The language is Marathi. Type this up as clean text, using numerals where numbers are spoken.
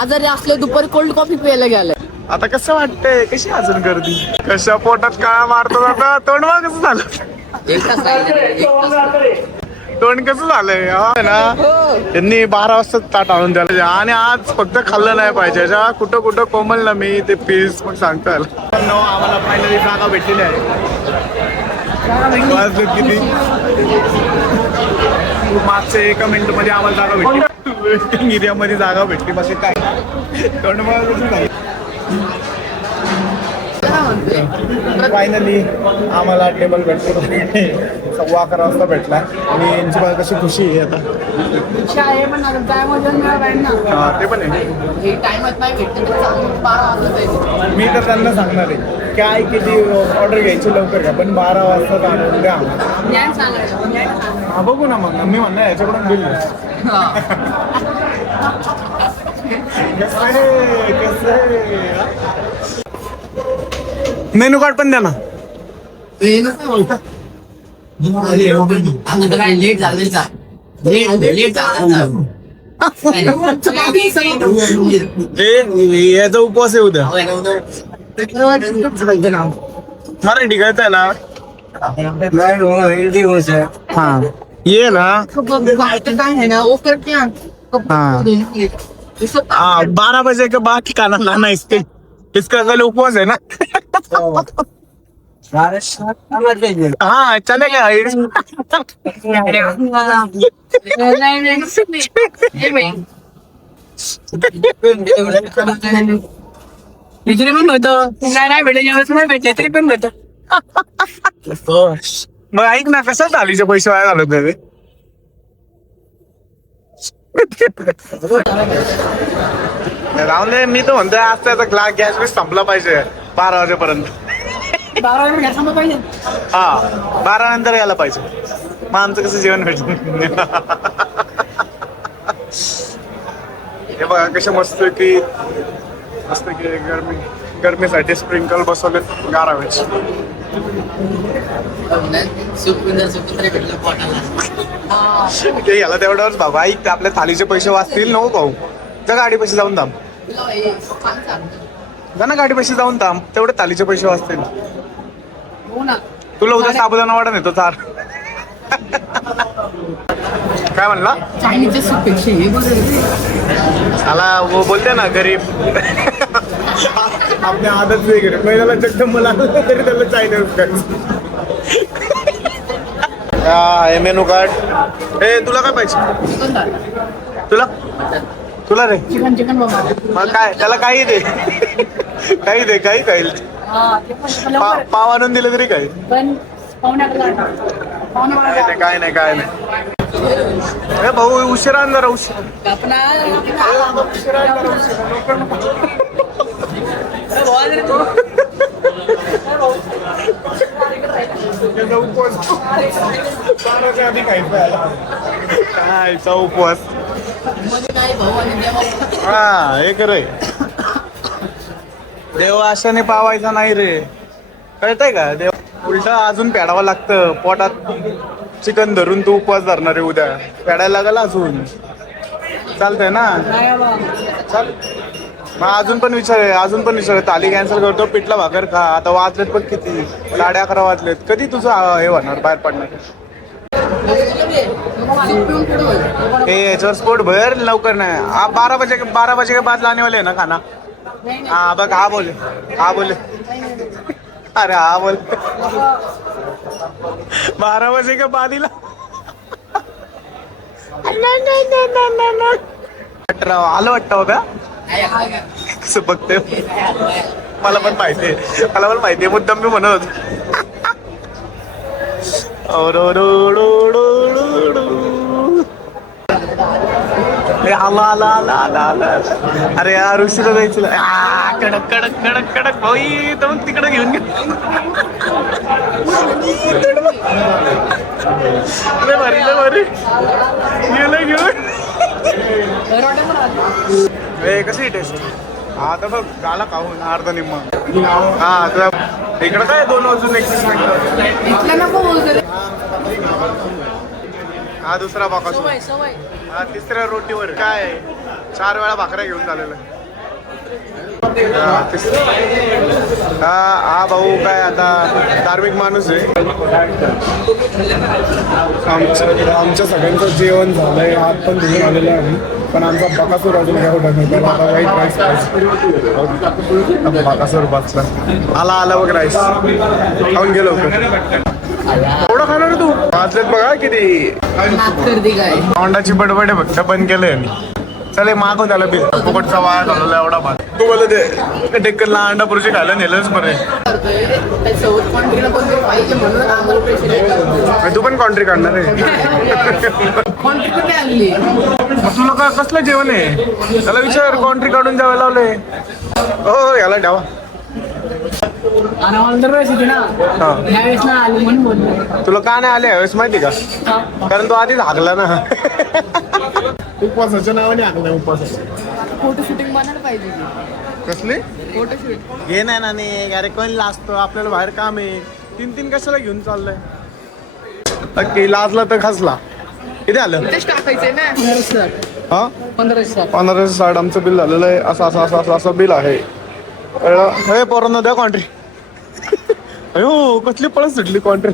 आजारी असले दुपारी कोल्ड कॉफी प्यायला गेलाय. आता कसं वाटतंय, कशी अजून गर्दी, कशा पोटात काळा मारतो आता. तोंड मग कसं झालं, तोंड कसं झालंय ना. त्यांनी 12 वाजता ताट आणून द्यायला आणि आज फक्त खाल्लं नाही पाहिजे. कुठं कुठं कोमल ना मी ते पीस मग सांगता आम्हाला फायनली जागा भेटलेली आहे. किती मागच्या 1 मिनिट मध्ये आम्हाला जागा भेटली. एरियामध्ये जागा भेटली. बस काय तोंड मग कसं झालं. फायनली आम्हाला टेबल भेटतो. 11:15 वाजता भेटला आणि यांची बघा कशी खुशी आहे आता. ते पण आहे. मी तर त्यांना सांगणार आहे काय किती ऑर्डर घ्यायची लवकर घ्या पण 12 वाजता आणून द्या. हा बघू ना मग मी म्हणणार याच्याकडून बिल मेनू कार्ड पण द्या ना. लेट झालं याचा उपवास आहे उद्या. मराठी कळतंय ना. हा ये ना. हाँ 12 बजे के बाद खाना लाना. इसका कल उपवास है ना. हाँ चलेगा. इकडे पण होतं नाही भेटायच्या नाही भेटले तरी पण भेटत. मग ऐक ना कसं थालीचे पैसे वाया घालत नाही. राहुल मी तर म्हणतोय आज त्याचा ग्लास गॅस बी संपला पाहिजे 12 वाजेपर्यंत. 12 पाहिजे. हा 12 नंतर यायला पाहिजे. मग आमचं कसं जेवण भेटलं. हे बघा कशा मस्त की गरमीसाठी स्प्रिंकल बसवले गारावेच. ते याला तेवढंच बाबा ऐक आपल्या थालीचे पैसे वाचतील नको भाऊ. जा गाडी पैसे जाऊन थांब. जा ना गाडी पैसे जाऊन थांब तेवढे थालीचे पैसे वाचतील. तुला उद्या साबुदाणा वडा नेतो चार. काय म्हणला. मला वो बोलते ना गरीब. आपल्या आदत वेगळे पहिल्याला चक्क मला तरी त्याला चायनीज. हे मेनू कार्ड. ए तुला काय पाहिजे. तुला रे मग काय त्याला काही दे. काही दे काही खाईल. पाव आणून दिले तरी काही. काय नाही काय नाही. भाऊ उशिरा आणणार. उशिरा खायचा उपवास. हा हे करे देव आशाने पावायचा नाही रे. कळतंय का. देव उलट अजून पेडावं लागतं पोटात. चिकन धरून तू उपवास धरणार आहे उद्या. पेडायला लागला अजून चालतंय ना. चाल मग अजून पण विचार थाली कॅन्सल करतो. पिठला भाकर खा. आता वाजलेत पण किती 11:30 वाजलेत. कधी तुझं हे होणार बाहेर पडणार. हे याच्यावर स्पोर्ट भर लवकर नाही. 12 बजे के बाद लाने वाले है ना खाना. हाँ बघ हा बोले अरे हा बोल 12 बजे के बाद हिला. आलं वाटतं होत्या कसं बघते. मला पण माहितीये मुद्दाम मी म्हणत आला. अरे यार उशिरा जायचं. कडक कडक कडक कडक भाऊ तर मग तिकडं घेऊन भारी गेलं घेऊन. कशी टेस्ट. हा तर बघ गाला खाऊन अर्धा निम्मा. हा तर इकडं काय 2 वाजून 21 मिनिटं. हा दुसरा बाकासूर. हा तिसऱ्या रोटीवर काय 4 वेळा भाकऱ्या घेऊन झालेला. हा भाऊ काय आता धार्मिक माणूस आहे. आमच्या सगळ्यांचं जेवण झालंय, हात पण धुवून आलेला आहे, पण आमचा बकासूर अजून काय उठत नाही. त्याला आता वाईट राईस बकासूर बसला. आला बघ राईस खाऊन गेलो एवढं खाणार तू. वाचलेत बघा किती. तोंडाची बडबड आहे फक्त बंद केलंय मी. चले मागव त्याला बिल. फुकटचा वाया घालवला एवढा भात. तू मला ते डेक्कनला अंडापुरची खायला नेलंच बरं. तू पण कॉन्ट्री काढणार आहे. तुला का कसलं जेवण आहे त्याला विचार. कॉन्ट्री काढून द्यावं लावलंय. हो याला द्यावा. तुला का नाही आले यावेळेस माहिती का? कारण तू आधीच हागला ना. उपवासाच्या नावाने हागला. उपवासाच्या फोटो शूटिंग बनायला पाहिजे. कसली फोटो शूट घे नाही ना. अरे कोण लाजतो आपल्याला. बाहेर काम आहे. 3 कशाला घेऊन चाललंय. नक्की लाजला तर खसला. किती आलं तेच टाकायचंय ना. 1560. हा 1560 आमचं बिल झालेलं आहे. असं बिल आहे. हे पोरांना द्या कॉन्ट्री. अयो कसली पळस सुटली कॉन्ट्री.